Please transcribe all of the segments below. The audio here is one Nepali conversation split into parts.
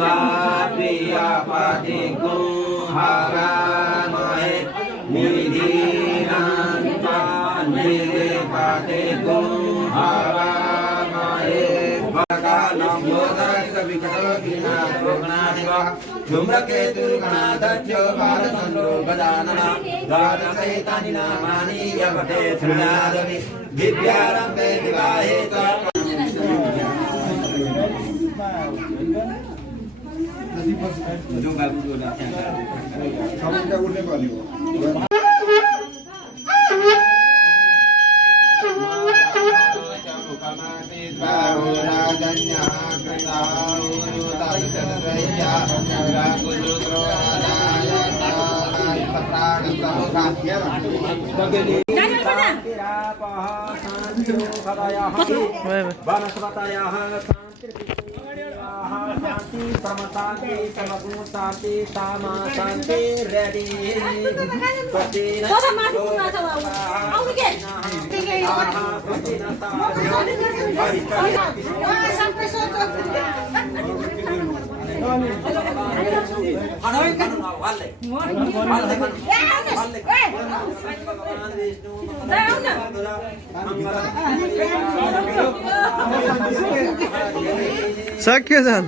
जिह्वा प्रिया पति कुंहरामहे निधिनान्तान् निधिपति कुंहरामहे भगवानं योगरहितविकटविघ्नाधिपः धूम्रकेतुर्गणाध्यक्षो बालचन्द्रो गजाननः द्वादशैतानि नामानि जपते शृणुयादपि दिव्यारम्भे विवाहे शांति समशांति समगुण शांति सामा शांति रेडी सक्यो जान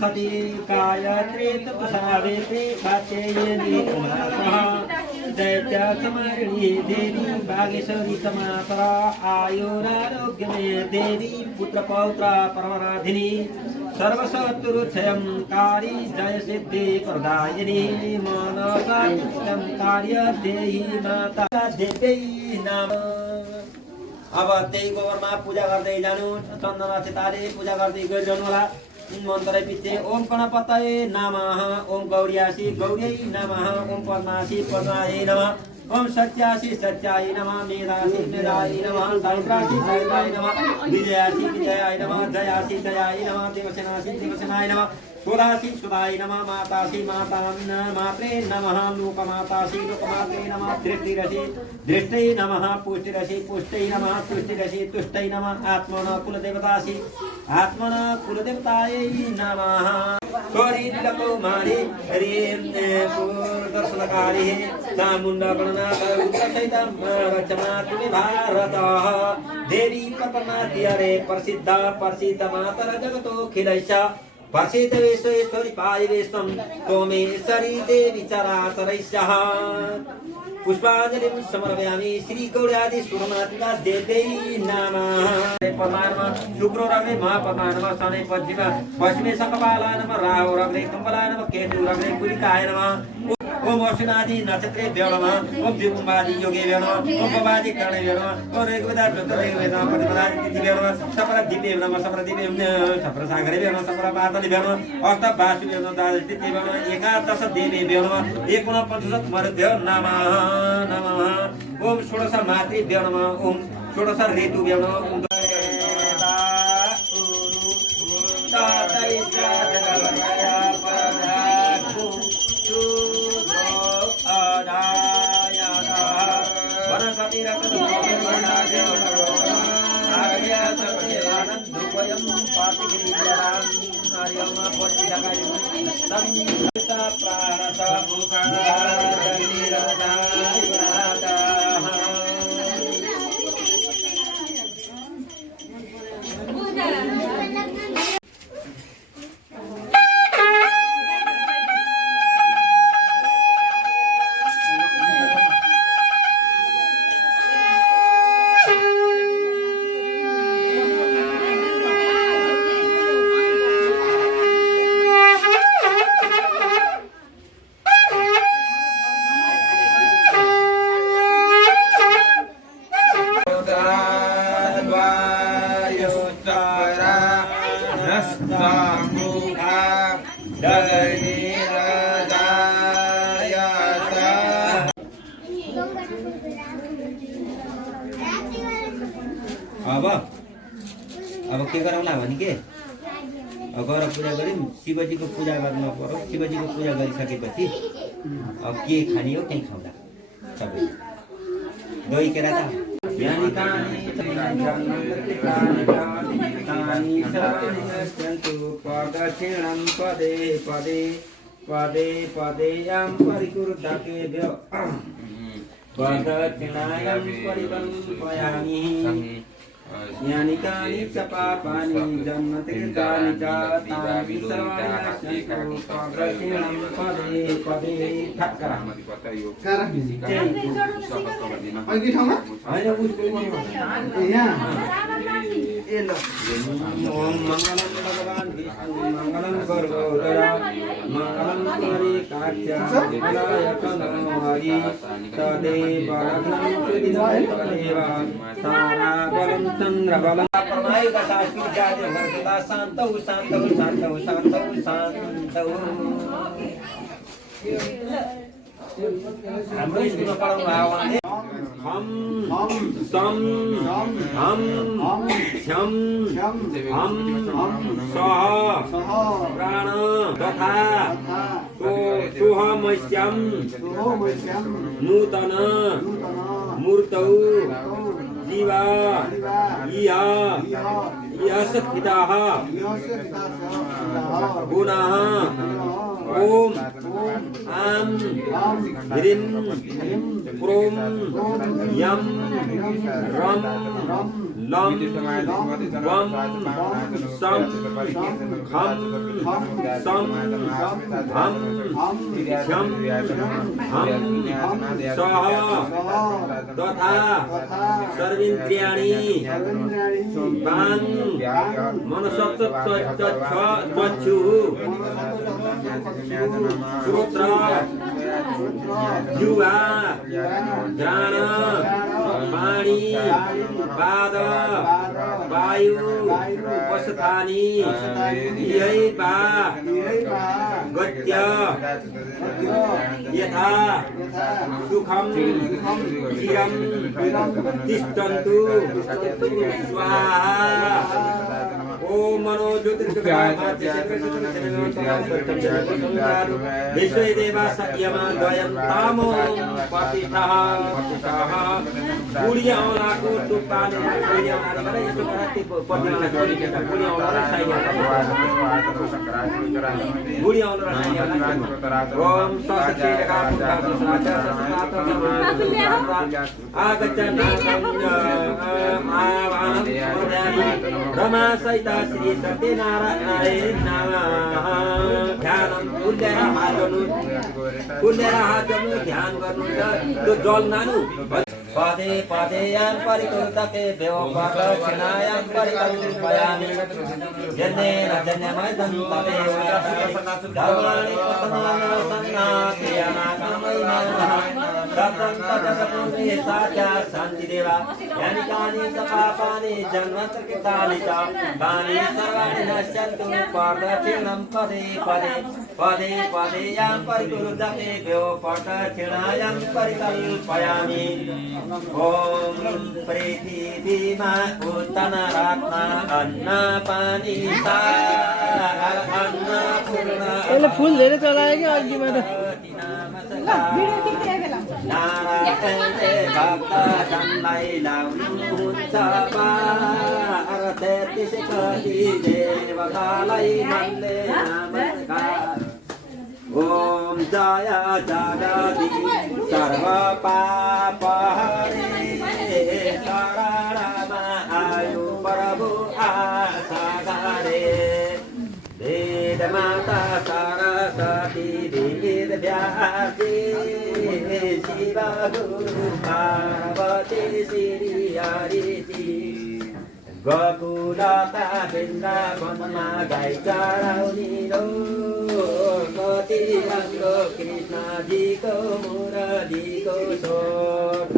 खति कायत्रे तपसावेत्रे भात्येयेन्द्रे कुमारः दैत्य समारिणी देवी भागेश्वरी समातरा आयुरारोग्यमे देवी पुत्रपौत्रा परमराधिनी सर्वशत्रुक्षयं कारी जय सिद्धि प्रदायिनी मनसा कार्य देहि माता देवी नाम। अब त्यही गोबरमा पूजा गर्दै जानु चन्दन चिताले पूजा गर्दै गइरहनु होला। मन्त्रै पछि ओम गणपतये नमः ओम गौर्यासी गौर्यै नमः ओम पद्मासी पद्मायै नमः ओम सत्यासी सत्याय नमः मेधासी मेधाय नमः दारिद्रासी दारिद्राय नमः विजयासी विजयाय नमः जयासी जयाय नमः देवसेनासी देवसेनाय नमः सुधासी सुधाय नमः मातासी मात्रे नमः लोकमातासी लोकमात्रे नमः दृष्टिरसी दृष्टै नमः पुष्टिरसी पुष्टै नमः तुष्टिरसी तुष्टै नमः आत्मन कुलदेवतासी आत्मन कुलदेवतायै नमः स्वरीलकुमारी ह्रीं दर्शनकारी चामुण्डा गणनाथ उत्तरसहितं रक्षमातु भारतः देवी प्रपन्नाद्यरे प्रसिद्धा प्रसिद्ध मातर जगतोऽखिलैश्च प्रसिद्ध विश्वेश्वरी पारिवेशं त्वमेश्वरी देवी चराचरैश्चः पुष्पाञ्जलिं समर्पयामि श्री गौर्यादि सुरमातृका देव्यै नमः। पद्मानमः शुक्रो रग्ने महापद्माय नमः शनै पश्चिमे सकपालाय नमः राहु रग्ने कम्बलाय नमः केतु रग्ने कुलिकाय नमः ओम अश्विनादि नक्षत्रेभ्यो नमः ओम जिह्वादि योगेभ्यो नमः ओम पवादि कर्णेभ्यो नमः ओम ऋग्वेदाभ्यो ऋग्वेदां प्रतिपदादि तिथिभ्यो नमः सप्रदिभ्यो नमः सप्रदिभ्यो सप्रसागरेभ्यो नमः सप्रपातनेभ्यो नमः अष्टभाषुभ्यो नमः द्वादशतिथिभ्यो नमः एकादश देवेभ्यो नमः एकोनपञ्चाशत् मरुभ्यो नमः नमः ओम षोडश मातृभ्यो नमः ओम षोडश ऋतुभ्यो नमः ओम अब के गरौँला भने के गएर पूजा गऱ्यौँ शिवजीको पूजा गर्नु पर्यो। शिवजीको पूजा गरिसकेपछि अब के खाने हो त्यही खाउँला सबै दही केरा त यानि कानि तानि सर्वाणि गच्छन्तु प्रदक्षिणं पदे पदे पदे पदेयं परिकुरुताकेभ्यो प्रदक्षिणायां परिकल्पयामि यानि कानि च पापानि जन्मतीर्थानि च तानि सर्वाणि नश्यन्तु प्रदक्षिणं पदे पदे ठक्करा ओम मंगलम भगवान विष्णु मंगलम गरुड़धर मंगलम हरिकाक्ष मंगलाय तनोहरि तदेव लग्नं सुदिनं तदेव सारा बलं चंद्र बलं परमायु का शास्त्र जाते वर्षदा शांतौ शांतौ शांतौ शांतौ शांतौ हाम्रो स्कुलमा पढाउनु आउने हम सम हम क्षम हम सह प्राण तथा सोहमस्यम नूतन मूर्तौ जीवा यशस्थिताः गुणाः ओम आम ह्रीं क्रों यम रम लम वम सम खम सम हम क्षम हम सह तथा सर्वेन्द्रियाणि प्राण मनसत्तचक्षुः श्रोत्र जिह्वा घ्राण पाणी पाद वायु उपस्थानी यैवा गत्य यथा सुखं चिरं तिष्ठन्तु स्वाहा ओम मनो विश्वे देवा सत्यमा द्वयं तामो पतितः बुढ़िया औला को टुप्पाने बुढ़िया औला करे इसको करती पतिना छोड़ी के बुढ़िया औला साइया बुढ़िया औला साइया ओम सच्चे का आगच्छन् रमा सहित श्री सत्यनारायण नमः ध्यान कुलेर हात जोड्नु ध्यान गर्नु त्यो जल नानु पदे पदे यां परिकुरुतके देव प्रदक्षिणायां परिकल्पयामि जन्नेन जन्यमयं तदेव धर्माणि प्रथमानो सन्नाति अनागमयिनः सतं तदपूर्वे साचा शान्तिदेवा यानि कानि च पापानि जन्मकृतानि च तानि सर्वाणि नश्यन्तु प्रदक्षिणं पदे पदे पदे पदे यां परिकुरुतके देव प्रदक्षिणायां परिकल्पयामि ओम पृथिवीमा उत्तनरात्मा अन्न पानी सार अन्नपूर्णा यसले फुल धेरै चलायो कि अघि मैले नारायणले भक्तजनलाई लाउनुहुन्छ बार 33 कति देवतालाई मनले नमस्कार ओम जय जगदी सर्व पाप हरे शरणमा आयु प्रभु आशा गरे वेद माता सरस्वती वेद व्यासी शिव गुरु पार्वती श्री हरि गोकुलता वृन्दावनमा गाई चराउने कति राम्रो कृष्णजीको मुरलीको स्वर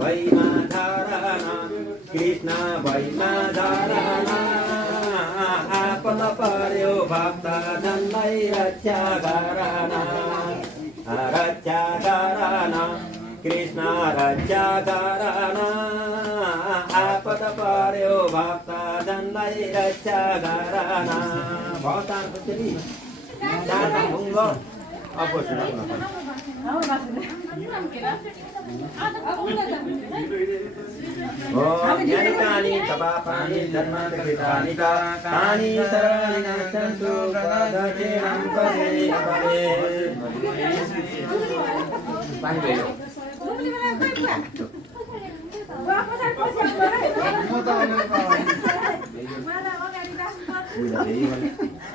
भैमा धराना कृष्ण भैमा धराना आपन पर्यो भक्तजनलाई रक्षा गराना कृष्ण रक्षा गराना आपद पर्यो भक्तजनलाई रक्षा गराना भवतार पुत्री चार भुङ्गो ओम ज्ञानिकानि तपापानि धर्मानि कृतानि तानि सर्वाणि नाशन्तु प्रदक्षिणं पदे पदे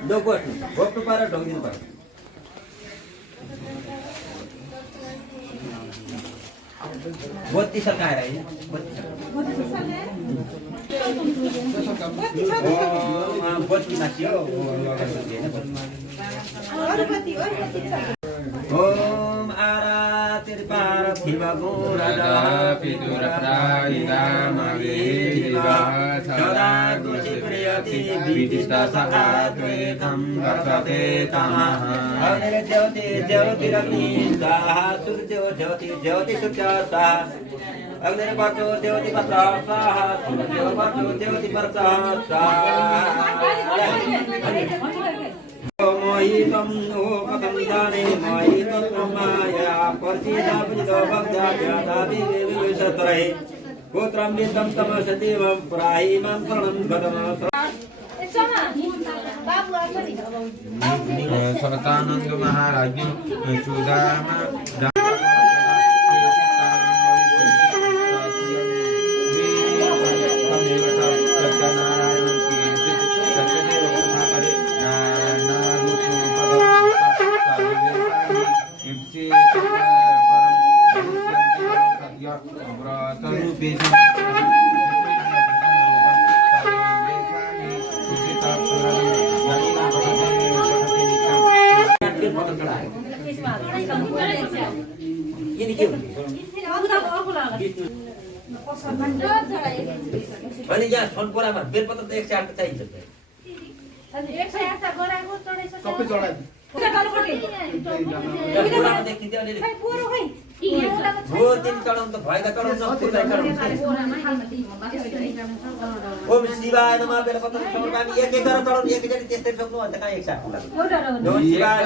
दो गोट पर ढोंगी पर बत्ती सरकार है बत्ती नाचियो ओम आरातिर पारथि भगोराजा पितुरप्रायिता मावेदिवा सदा दुषि प्रियति विदिष्ट सहात्वेकं वर्तते तमः अग्निर् ज्योति ज्योतिरग्नि स्वाहा सूर्यो ज्योति ज्योति सूर्य स्वाहा अग्निर्वर्चो ज्योति पत्रः स्वाहा सूर्यो वर्चो ज्योति वर्चः स्वाहा मोहितं नो पदं जाने मोहितं ब्रह्माया पर्चिता पुजितो भक्त्या ज्ञाता विविशत्रये गोत्रं विद्धं तमसदेवं प्राहिमं शरणं गतम् सतानंद महाराज सुदामा ini क्यों अनि यहाँ छोनपुरामा बेलपत्र त 108 चाहिन्छ सबै चढाइ देखिन्थ्यो अलिअलि हो तिन चढाउनु त भएका चढाउनु ओम शिवाय नमः बेलपत्र समर्पयामि एक एक गरेर चढाउनु एकैचोटि त्यस्तै सक्नु अन्त कहाँ 108 ओम शिवाय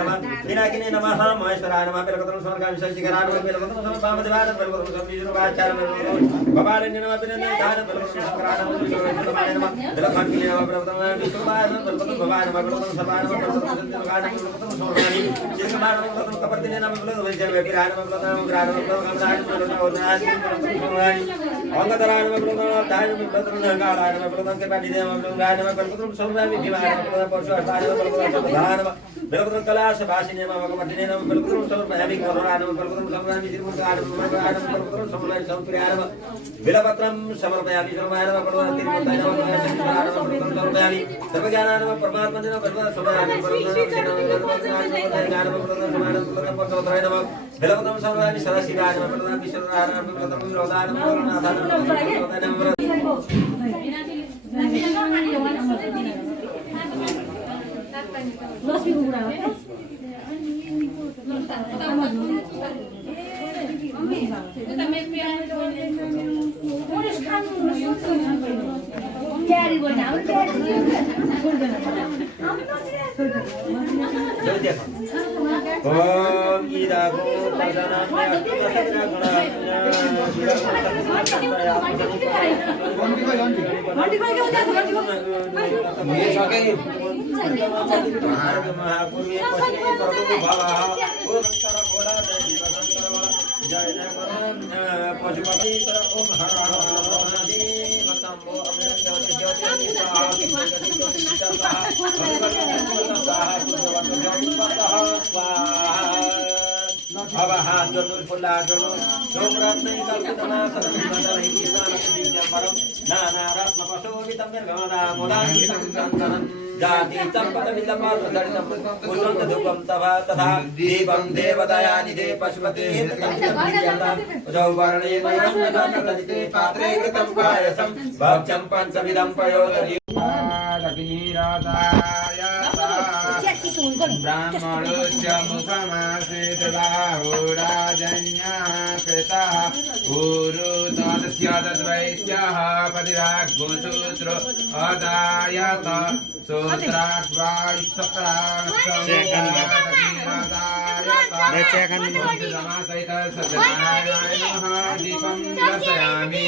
नमः पिनाकिने नमः महेश्वराय नमः बेलपत्र समर्पयामि शशिकराय नमः बेलपत्र समर्पयामि देवाय नमः बेलपत्र समर्पयामि भवारण्य नमः पिनाकिने बेलपत्र समर्पयामि बेलपत्र बेलपत्र विष्णुवाय नमः बेलपत्र भवाय नमः बेलपत्र सर्वाय नमः बेलपत्र समर्पयामि शिवकुमार नमः बेलपत्र कपर्दिने नमः बेलपत्र वैजयविराय नमः बेलपत्र विराय नमः अंगधराय नमः बेलपत्र दाय नमः बेलपत्र नगाराय नमः बेलपत्र कृपानिधे नमः बेलपत्र राय नमः बेलपत्र समर्पयामि भीमाय नमः बेलपत्र परशुराय नमः बेलपत्र धाय नमः बेलपत्र कलाशभासिने नमः कपर्दिने नमः बेलपत्र समर्पयामि करुणाय नमः बेलपत्र समर्पयामि श्रीमुखाय नमः बेलपत्र समर्पयामि संप्रियाय नमः बेलपत्रं समर्पयामि सर्वाय नमः बेलपत्र तिरुमताय नमः बेलपत्र समर्पयामि सर्वज्ञानाय नमः परमात्मने नमः बेलपत्र समर्पयामि बेलपत्रं समर्पयामि सदाशिवाय नमः बेलपत्र विष्णुराय नमः बेलपत्र विरोधाय नमः नाथाय नमः ओम ईदागो पशुपति ओम हर जाति तथा दीपं देवतायानि दे पशुपते पात्रे कृतं पायसं भक्ष्यं पंचविधं पयोदधि ब्राह्मणस्य मुखमासेतबाहुराजन्यः कृतः ऊरु तदस्य तद्वैश्यः पतिराग्मुसूत्रो अदायत सूत्राग्वायुसप्राक्षसहित सत्यनारायणाय नमः दीपं दर्शयामि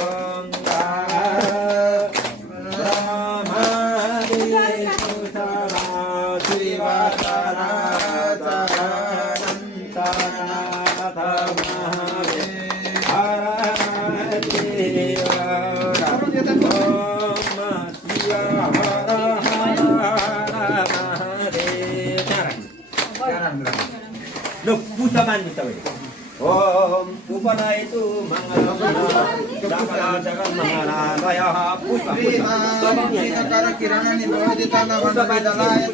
Om Loh, pusaman mo tayo. Om upana itu mangala jagan mangala laya puspa karena kirana ni bawa di tanah wanda bedalaya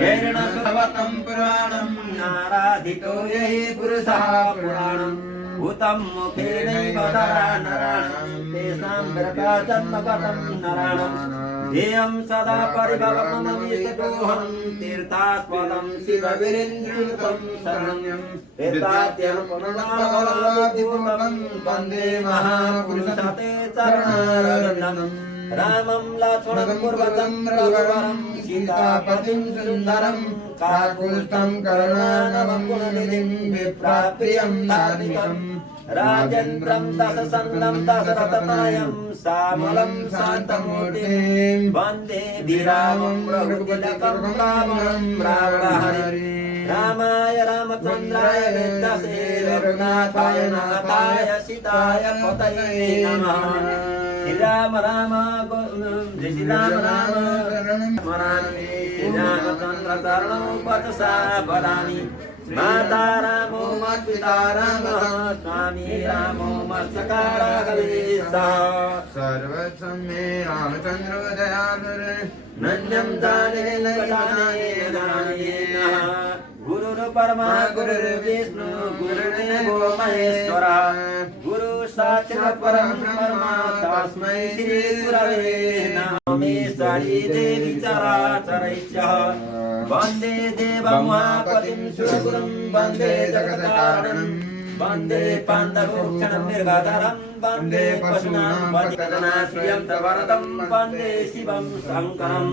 Yerna savatam puranam naradito yehi purusaha puranam utam mukhene vadanaranam tesam berkatam magatam naranam Diyam sada paribhavam namistadoham tirthaspadam sivavirindritam saranam etatyam punanavaladhivutam vande mahapurusate charanarandam Ramam Lakshmanam Purvatam Raghuvaram Sitapatim Sundaram Kakustam Karunanamam Punanidhim Viprapriyam Dharmikam Rajendram Dasasandam Dasaratanayam Samalam Santamurtim Vande Viramam Raghupatiyakam Ramanam Ravahari Ramaya Ramachandraya Vedase Raghunathaya Nathaya Sitaya Pataya Namaha Rama Rama Jai Rama Rama Marani Rama Chandra Tarno Patasa Padani Mata Ramo Matpita Rama Swami Ramo Matsakara Kavisa Sarvatsame Ramachandra Dayamare Nanyam Dane Nagane Dane Guru Parama Guru Vishnu Guru Devo Maheshwara Guru Sakshat Param Brahma Tasmai Shri Gurave Namah Sari Devi Chara Charaisya Vande Deva Mahapatim Suragurum Vande Jagataranam Vande Pandagokshanam Nirvadaram Vande Pasunam Vajitana Sriyam Tavaradam Vande Shivam Sankaram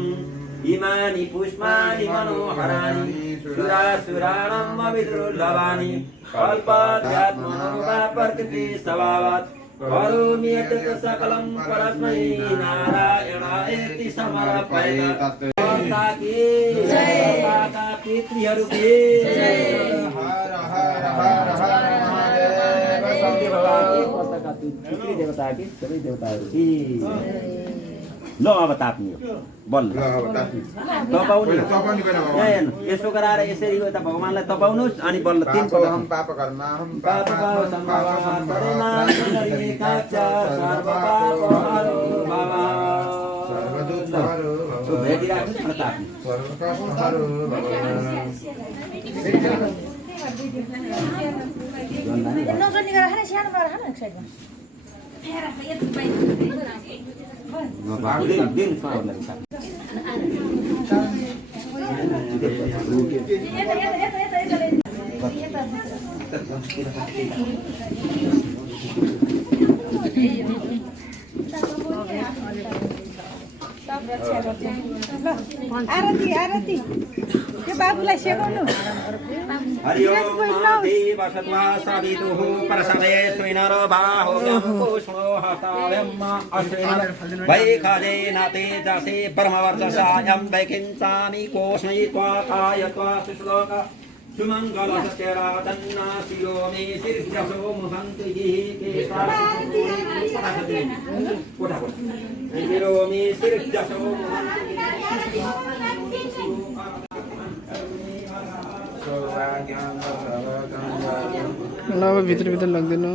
Imani Pushmani Manoharani Sura Suranam Avidrulavani Kalpadyatmanova Parkiti Savavat Varumiyat Sakalam Parasmai Narayana Eti Samarapayana Taki Pata Pitri Haruki Hara Hara Hara Hara Mahadeva Pitri Devata ki Sabai Devata Haruki Lo avatar niyo bol तपाउनु यहाँ यसो गराएर यसरी त भगवानलाई तपाउनुस् अनि बल्ल तीन पल्ट हम पाप कर्मा हम पाप पाप सम्भावा करेना नरी काचा सर्व पाप हरो बाबा सर्वदूत हरो तो भेटी राख्नु प्रताप सर्व पाप हरो नजनी गरेर खाने सानो गरेर खाने एक साइडमा दिन साहबलाई आरती आरती त्यो बाबुलाई सेवाउनु हरि ओम महादेव सत्वा साविदुः प्रसवे स्विनरो बाहो पुष्णो हतायम् अश्विन वैखादे नाते जसे परमवर्चसायं वैकिंसामि कोष्मै त्वाकाय त्वा सुश्लोक सुमंगल सत्यरातन्ना शियो मे शीर्षसो मुहन्ति शिरो मे शीर्षसो ल अब भित्र भित्र लाग्दैन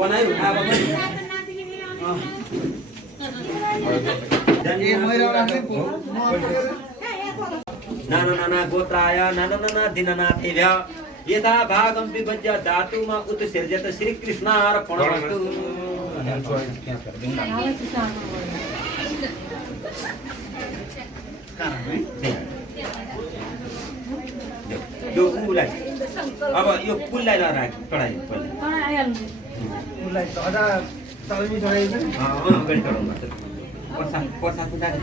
बनायो नाना नाना गोत्राय नाना नाना दिननाथेभ्य यथा भागं विभज्य धातुमा उत्सृज्यत श्रीकृष्णार्पणमस्तु यो उलाई अब यो पुललाई नराख चढाइ पुललाई अझ तलमी चढाइन्छ अगाडि चढाउनु प्रसाद प्रसाद पुजाको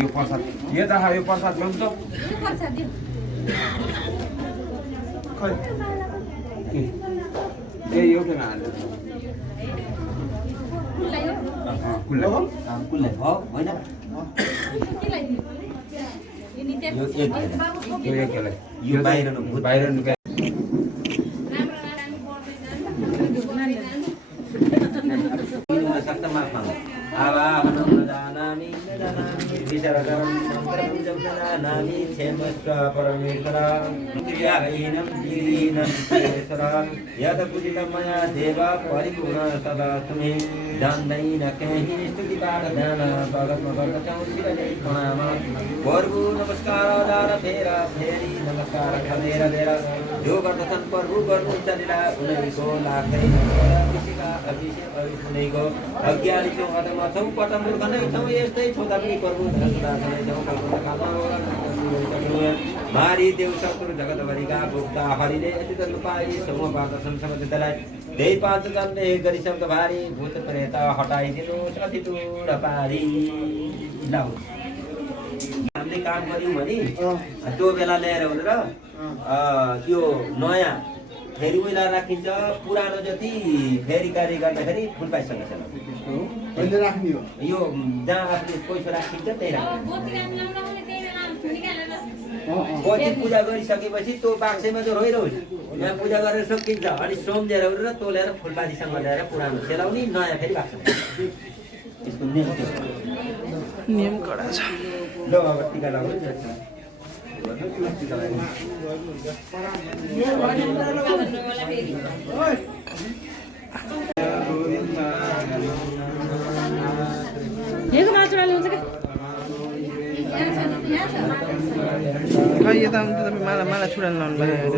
यो प्रसाद यो त यो प्रसाद ल्याउँ त खै ए एउटामा हाल्नु कुल्ला कुल्लै हो होइन यो एकलाई यो बाहिर नु बाहिर निकाल सक्तमा खाऊ आवाहनं प्रजानामि विचरकरं जपनामि क्षेमस्व परमेश्वर क्रियाहीनं दीनं ईश्वर यद पूजितं मया देव परिपूर्ण सदा तुम्हे जान्दैन कहीं स्तुति पाठ ध्यान भगत गर्दछौँ शिवले प्रणाम प्रभु नमस्कार दार फेर फेरि नमस्कार खलेर धेर जो गर्दछन् प्रभु गर्नुहुन्छ लीला उनीको लाग्दैन कृषिका अभिषेक उनीको अज्ञानी छौँ अधमा छौँ पट मूर्ख नै छौँ यस्तै छौँ पनि प्रभु धनसुधा छनै छौँ कल्पना मारी देव शत्रु जगतभरिका भोक्ता हरिले अतीत लुपाई समूह पार्दछन् समझदालाई त्यही पाँच जन्मे गरी शब्द भारी भूत प्रेत हटाइदिनुहोस् अति दूर पारी लाउ हामीले काम गर्यौँ भने त्यो बेला ल्याएर भनेर त्यो नयाँ फेरि उइला राखिन्छ पुरानो जति फेरि कार्य गर्दाखेरि फुल पाइसँग छ यो जहाँ आफूले पैसा राखिन्छ त्यही पछि पूजा गरिसकेपछि त्यो बाक्सैमा जो रोइरहोस् यहाँ पूजा गरेर सकिन्छ अनि सोमलेर उडेर तोलेर फुलपातीसँग ल्याएर पुरानो सेलाउने नयाँ फेरि बाक्समा यसको नियम कडा छ ल अब टिका लगाउनु खै यता आउँछ तपाईँ माला छुडान लाउनु भयो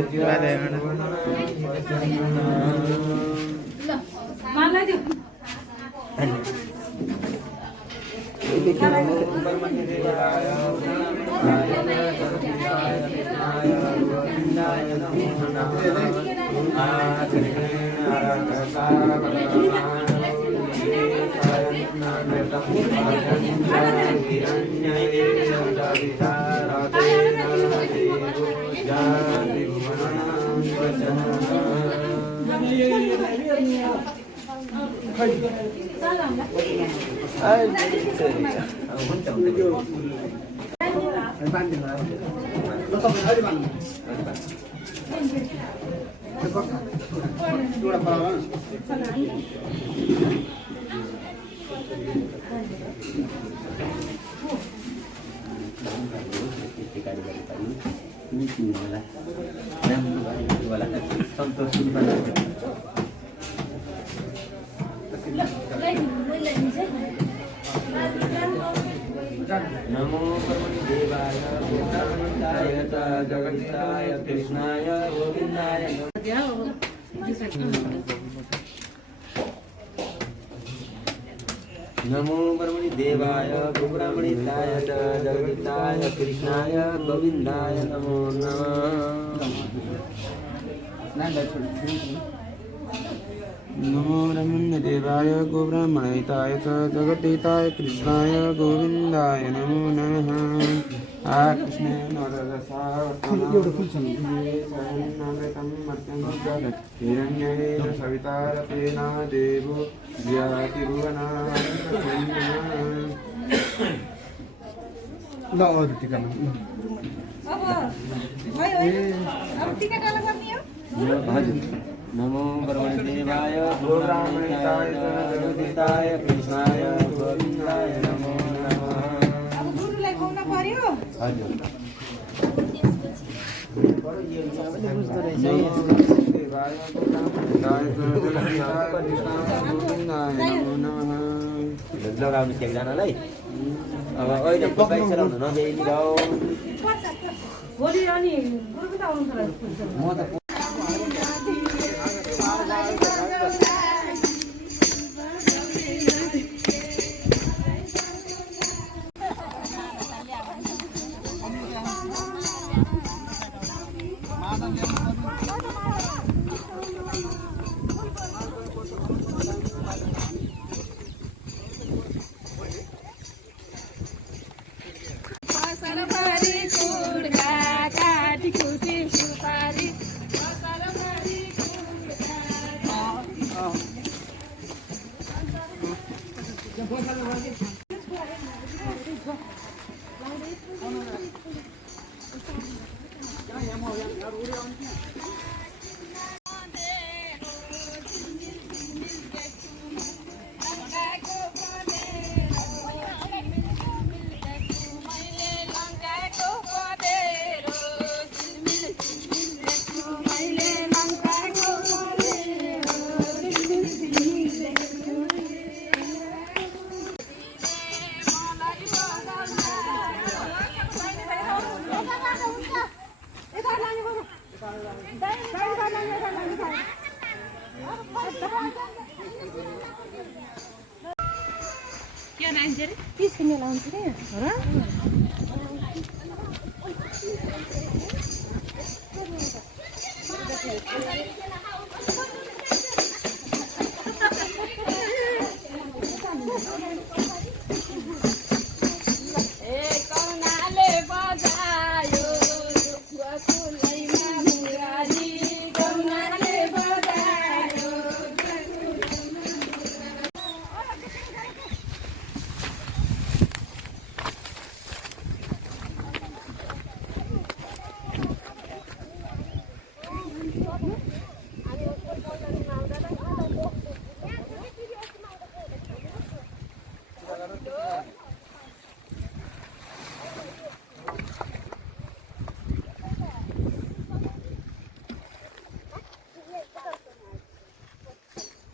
नमो परमनि देवाय गोविन्दाय च जगदीशाय कृष्णाय गोविन्दाय नमो परमनि देवाय गोब्राह्मणिताय च जगदीशाय कृष्णाय गोविन्दाय नमो नमः नमो ब्रह्मण्यदेवाय गोब्राह्मणहिताय च जगद्धिताय कृष्णाय गोविन्दाय नमो नमः आ कृष्णेन हिरण्येन सवितारतेन देवो ज्याति नमो परमनि देवाय गोब्राह्मणिताय च जगदीशाय कृष्णाय गोविन्दाय नमो नमः हजुर लगाउनु छ एकजनालाई अब अहिले बाइक चलाउनु नदिने गाउँ म त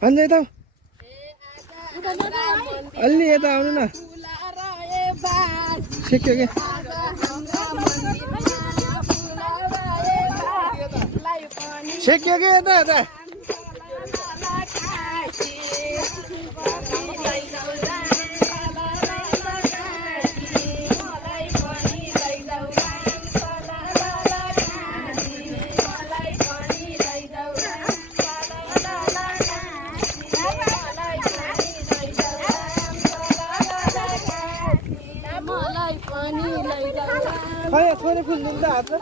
अन्त यता अलि यता आउनु न सिक्यो कि सिक्यो कि यता यता थोरै फुल दिन्छ हातमा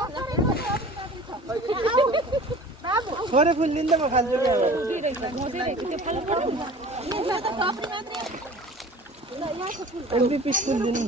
थोरै फुल दिन्छ म खान्छु कि अब 1 पिस फुल दिनु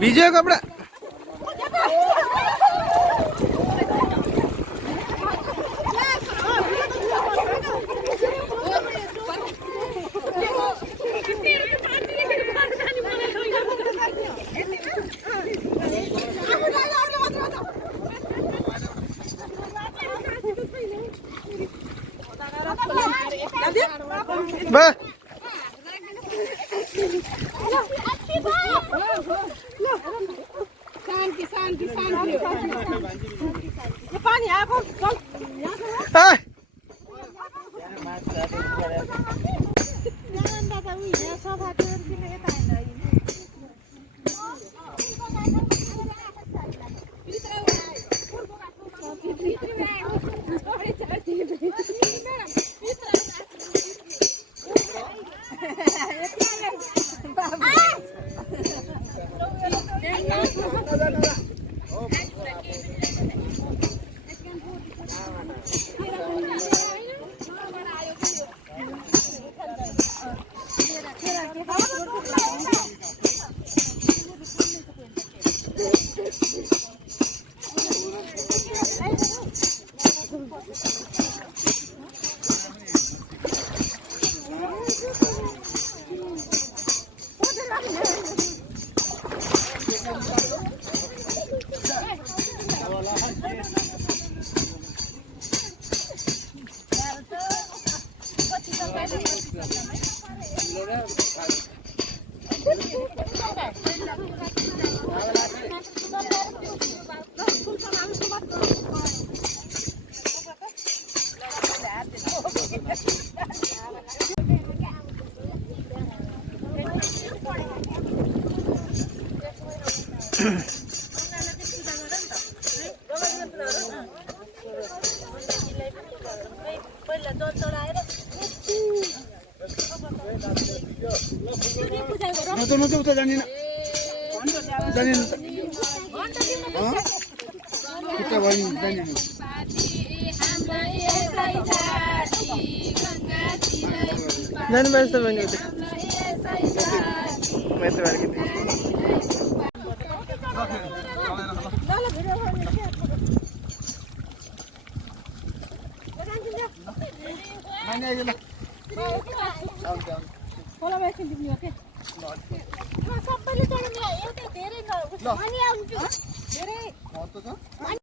भिज्यो कपडा बा शांति ये पानी आको चल पहिला जल चढाएर पूजा गरौँ म त उता जानिन जानिन उता भयो नि जानिन जानुपर्छ त बहिनी उता म यता बाहिर गएको सबैले चढ्ने एउटै धेरै धेरै